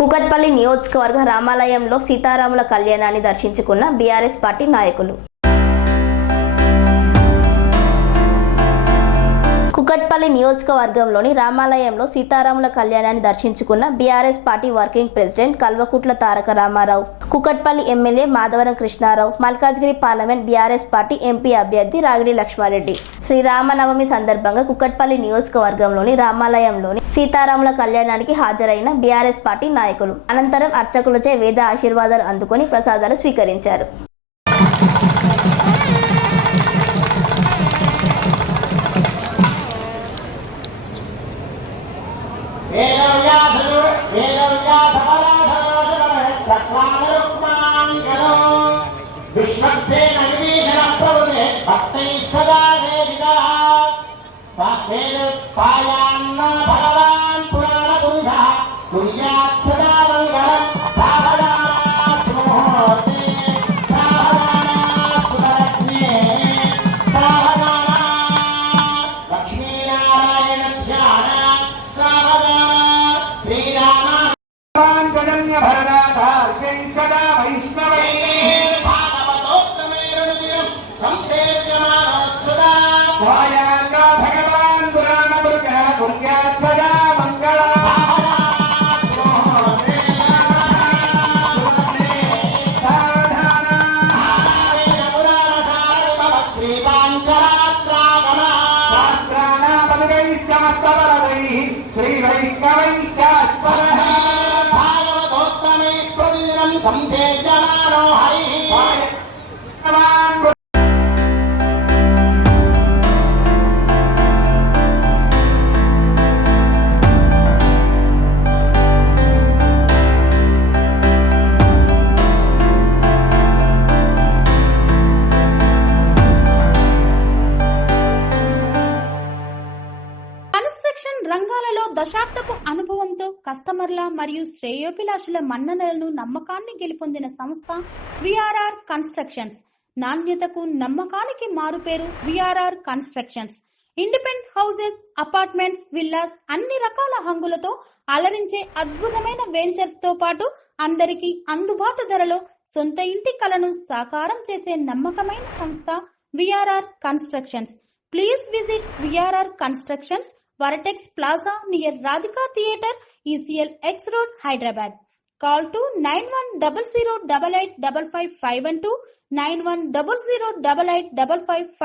కూకట్పల్లి నియోజకవర్గ రామాలయంలో సీతారాముల కళ్యాణాన్ని దర్శించుకున్న బీఆర్ఎస్ పార్టీ నాయకులు. కూకట్పల్లి నియోజకవర్గంలోని రామాలయంలో సీతారాముల కళ్యాణాన్ని దర్శించుకున్న BRS party working president Kalvakuntla Taraka Ramarao, Kukatpally MLA Madhavaram Krishnarao, Malkajgiri parliament BRS party MP అభ్యర్థి రాగిడి లక్ష్మారెడ్డి. శ్రీరామనవమి సందర్భంగా కూకట్పల్లి నియోజకవర్గంలోని రామాలయంలోని సీతారాముల కళ్యాణానికి హాజరైన బీఆర్ఎస్ పార్టీ నాయకులు అనంతరం అర్చకులచే వేద ఆశీర్వాదాలు అందుకొని ప్రసాదాలు స్వీకరించారు. భగవాన్ పురాణ పురుష పుణ్యాత్ సదా మంగళం సావధానస్ముహూర్తే సావధానస్సుభరత్నే సావధాన లక్ష్మీనారాయణ ధ్యాన సావధాన శ్రీరామ జగన్య భరణాధార్యం సదా వైష్ణవై భాగవతోత్తమేరుదినం సంసేవ్యమానోత్సదా వాయాగా భగవాన్ పురాణ పురుష పుణ్యాత్ సదా మంగళం శ్రీ వైష్ణవైశ్చాస్పరః భాగవతోత్తమే ప్రతిదినం సంసేవ్యమానో హరిః రంగాలలో దశాబ్దపు అనుభవంతో కస్టమర్ల మరియు శ్రేయోభిలాషుల మన్ననలను నమ్మకాన్ని గెలుపొందిన సంస్థ విఆర్ఆర్ కన్స్ట్రక్షన్స్. నాణ్యతకు నమ్మకానికి మారుపేరు VRR constructions. Independent houses, apartments, villas అన్ని రకాల హంగులతో అలరించే అద్భుతమైన వెంచర్స్ తో పాటు అందరికీ అందుబాటు ధరలో సొంత ఇంటి కలను సాకారం చేసే నమ్మకమైన సంస్థ VRR constructions. Please visit VRR constructions, Varatex Plaza near Radhika Theatre, ECL X Road, Hyderabad. Call to 9100885551 9100885559.